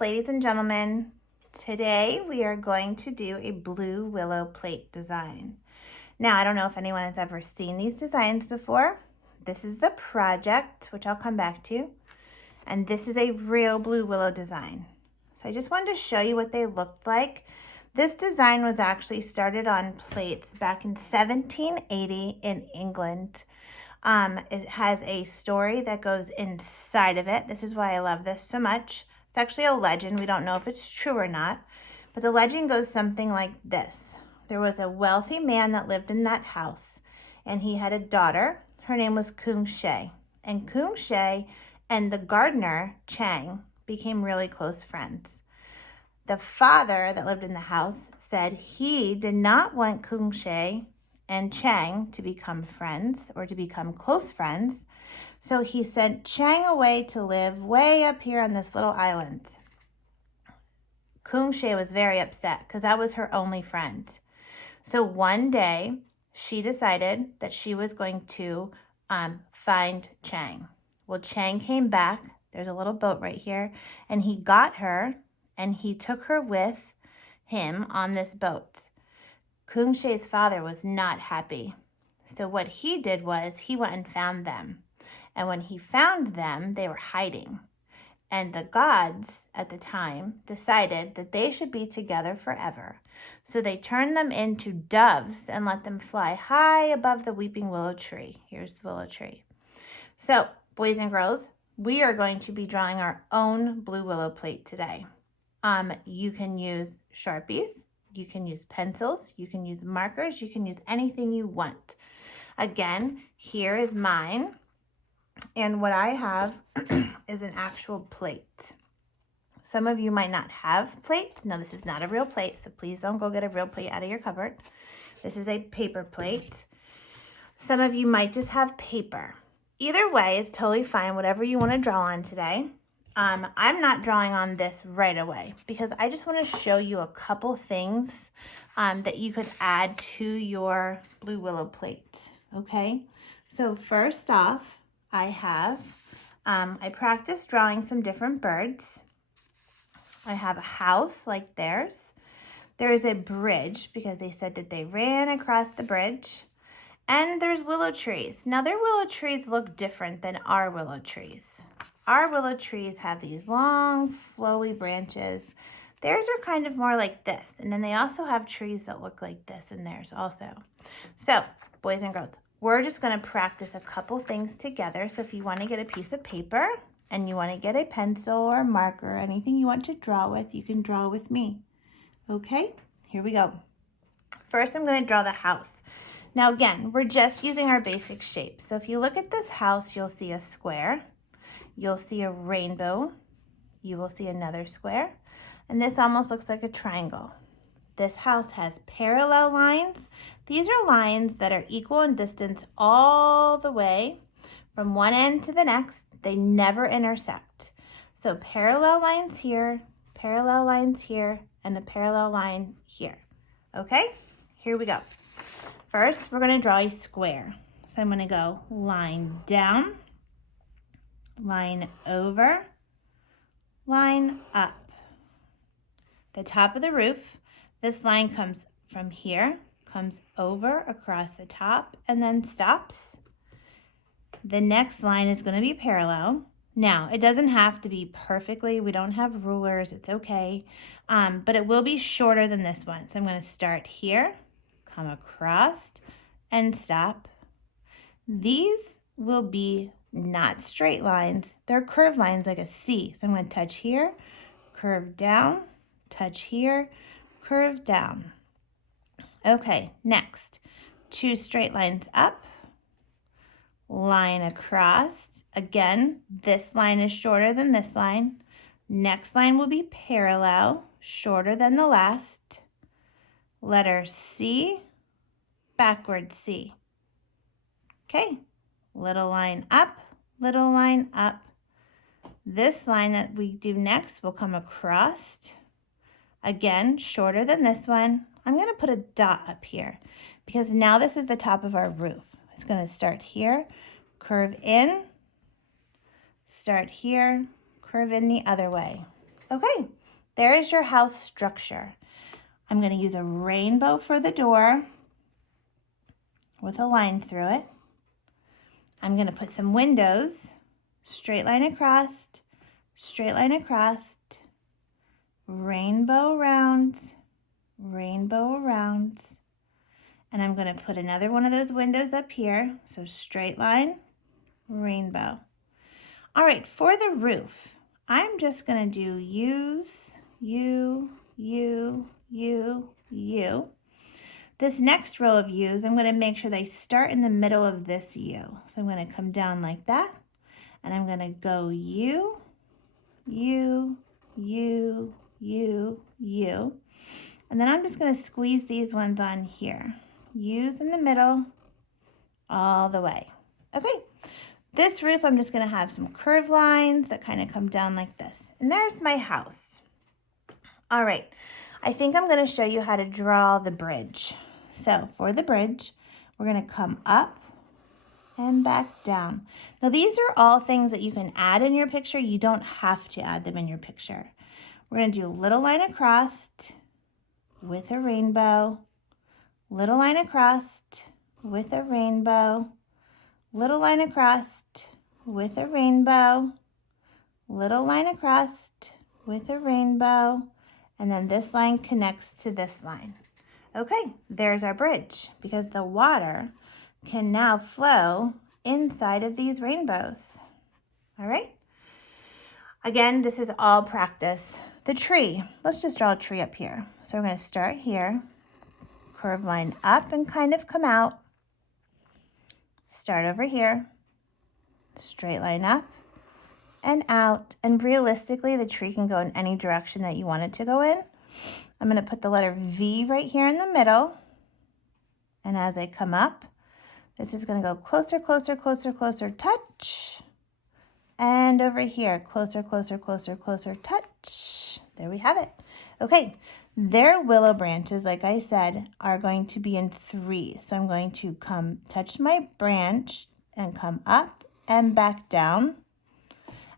ladies and gentlemen. Today we are going to do a Blue Willow plate design. Now, I don't know if anyone has ever seen these designs before. This is the project, which I'll come back to. And this is a real Blue Willow design. So I just wanted to show you what they looked like. This design was actually started on plates back in 1780 in England. It has a story that goes inside of it. This is why I love this so much. It's actually a legend. We don't know if it's true or not, but the legend goes something like this. There was a wealthy man that lived in that house, and he had a daughter. Her name was Kung She. And Kung She and the gardener, Chang, became really close friends. The father that lived in the house said he did not want Kung She and Chang to become friends or to become close friends. So he sent Chang away to live way up here on this little island. Kung She was very upset because that was her only friend. So one day she decided that she was going to find Chang. Well, Chang came back. There's a little boat right here. And he got her and he took her with him on this boat. Kung She's father was not happy. So what he did was he went and found them. And when he found them, they were hiding. And the gods at the time decided that they should be together forever. So they turned them into doves and let them fly high above the weeping willow tree. Here's the willow tree. So, boys and girls, we are going to be drawing our own Blue Willow plate today. You can use Sharpies, you can use pencils, you can use markers, you can use anything you want. Again, here is mine. And what I have is an actual plate. Some of you might not have plates. No, this is not a real plate, so please don't go get a real plate out of your cupboard. This is a paper plate. Some of you might just have paper. Either way, it's totally fine, whatever you want to draw on today. I'm not drawing on this right away because I just want to show you a couple things that you could add to your Blue Willow plate, okay? So first off, I practiced drawing some different birds. I have a house like theirs. There's a bridge because they said that they ran across the bridge. And there's willow trees. Now their willow trees look different than our willow trees. Our willow trees have these long, flowy branches. Theirs are kind of more like this. And then they also have trees that look like this in theirs also. So, boys and girls, we're just going to practice a couple things together. So if you want to get a piece of paper and you want to get a pencil or a marker, anything you want to draw with, you can draw with me. Okay, here we go. First, I'm going to draw the house. Now again, we're just using our basic shapes. So if you look at this house, you'll see a square, you'll see a rainbow, you will see another square, and this almost looks like a triangle. This house has parallel lines. These are lines that are equal in distance all the way from one end to the next. They never intersect. So parallel lines here, and a parallel line here. Okay, here we go. First, we're going to draw a square. So I'm going to go line down, line over, line up. The top of the roof, this line comes from here, comes over across the top, and then stops. The next line is going to be parallel. Now, it doesn't have to be perfectly. We don't have rulers. It's okay. But it will be shorter than this one. So I'm going to start here, come across, and stop. These will be not straight lines. They're curved lines like a C. So I'm going to touch here, curve down, touch here, curve down. Okay, next, 2 straight lines up, line across. Again, this line is shorter than this line. Next line will be parallel, shorter than the last. Letter C, backward C. Okay, little line up, little line up. This line that we do next will come across. Again, shorter than this one. I'm going to put a dot up here because now this is the top of our roof. It's going to start here, curve in, start here, curve in the other way. Okay, there is your house structure. I'm going to use a rainbow for the door with a line through it. I'm going to put some windows, straight line across, rainbow around, rainbow around. And I'm going to put another one of those windows up here. So straight line, rainbow. All right, for the roof, I'm just going to do U's, U, U, U, U. This next row of U's, I'm going to make sure they start in the middle of this U. So I'm going to come down like that, and I'm going to go U, U, U, U, U. And then I'm just going to squeeze these ones on here. U's in the middle all the way. Okay, this roof, I'm just going to have some curved lines that kind of come down like this. And there's my house. All right, I think I'm going to show you how to draw the bridge. So for the bridge, we're going to come up and back down. Now these are all things that you can add in your picture. You don't have to add them in your picture. We're going to do a little line across with a rainbow, little line across with a rainbow, little line across with a rainbow, little line across with a rainbow, and then this line connects to this line. Okay, there's our bridge because the water can now flow inside of these rainbows. All right. Again, this is all practice. The tree, let's just draw a tree up here. So we're going to start here, curve line up and kind of come out. Start over here, straight line up and out. And realistically, the tree can go in any direction that you want it to go in. I'm going to put the letter V right here in the middle. And as I come up, this is going to go closer, closer, closer, closer, touch. And over here, closer, closer, closer, closer, touch. There we have it. Okay, their willow branches, like I said, are going to be in 3. So I'm going to come touch my branch and come up and back down.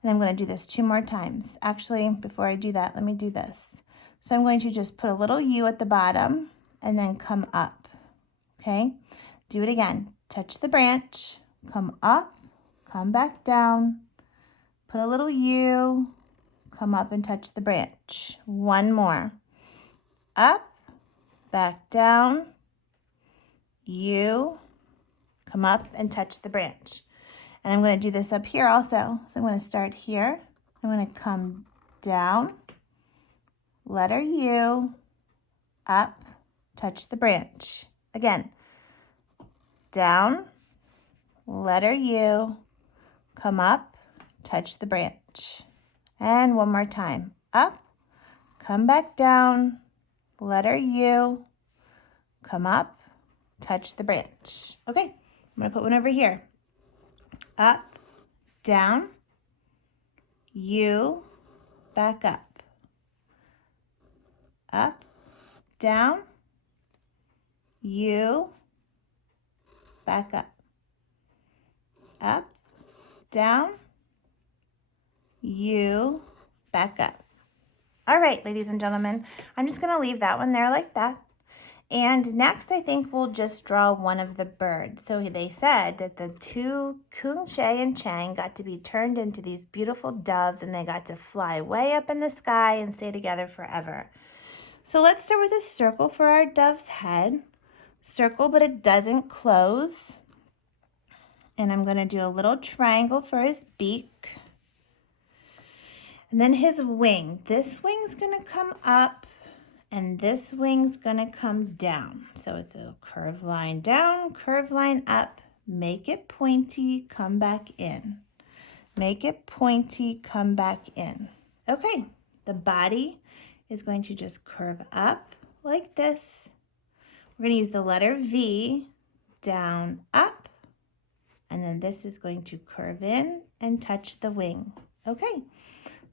And I'm going to do this 2 more times. Actually, before I do that, let me do this. So I'm going to just put a little U at the bottom and then come up. Okay, do it again. Touch the branch, come up, come back down, put a little U, come up and touch the branch. 1 more. Up, back down, U, come up and touch the branch. And I'm going to do this up here also. So I'm going to start here. I'm going to come down, letter U, up, touch the branch. Again, down, letter U, come up, touch the branch. And 1 more time. Up, come back down, letter U, come up, touch the branch. Okay, I'm going to put one over here. Up, down, U, back up. Up, down, U, back up. Up, down, U, back up. All right, ladies and gentlemen, I'm just going to leave that one there like that. And next, I think we'll just draw one of the birds. So they said that the 2, Kung Che and Chang, got to be turned into these beautiful doves, and they got to fly way up in the sky and stay together forever. So let's start with a circle for our dove's head. Circle, but it doesn't close. And I'm going to do a little triangle for his beak. And then his wing. This wing's going to come up, and this wing's going to come down. So it's a curved line down, curved line up. Make it pointy, come back in. Make it pointy, come back in. Okay, the body is going to just curve up like this. We're going to use the letter V, down, up, and then this is going to curve in and touch the wing. Okay,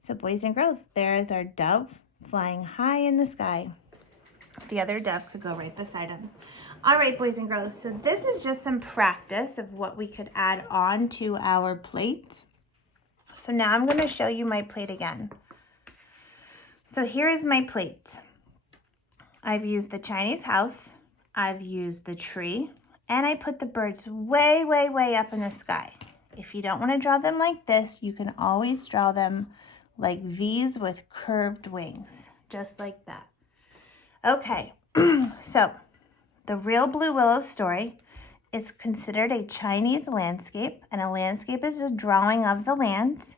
so boys and girls, there is our dove flying high in the sky. The other dove could go right beside him. All right, boys and girls, so this is just some practice of what we could add on to our plate. So now I'm going to show you my plate again. So here is my plate. I've used the Chinese house, I've used the tree, and I put the birds way, way, way up in the sky. If you don't want to draw them like this, you can always draw them like V's with curved wings, just like that. Okay, so the real Blue Willow story is considered a Chinese landscape, and a landscape is a drawing of the land.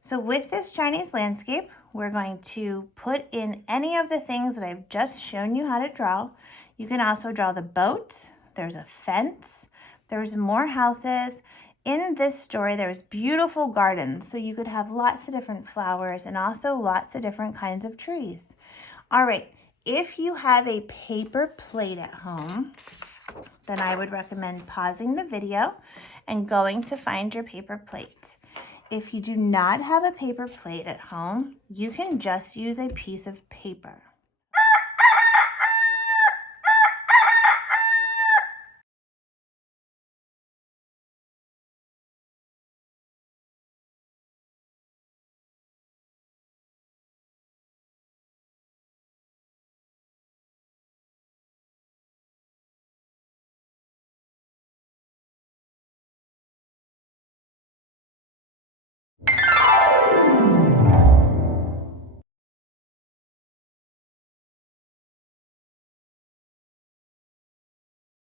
So with this Chinese landscape, we're going to put in any of the things that I've just shown you how to draw. You can also draw the boat. There's a fence. There's more houses. In this story, there's beautiful gardens. So you could have lots of different flowers and also lots of different kinds of trees. All right, if you have a paper plate at home, then I would recommend pausing the video and going to find your paper plate. If you do not have a paper plate at home, you can just use a piece of paper.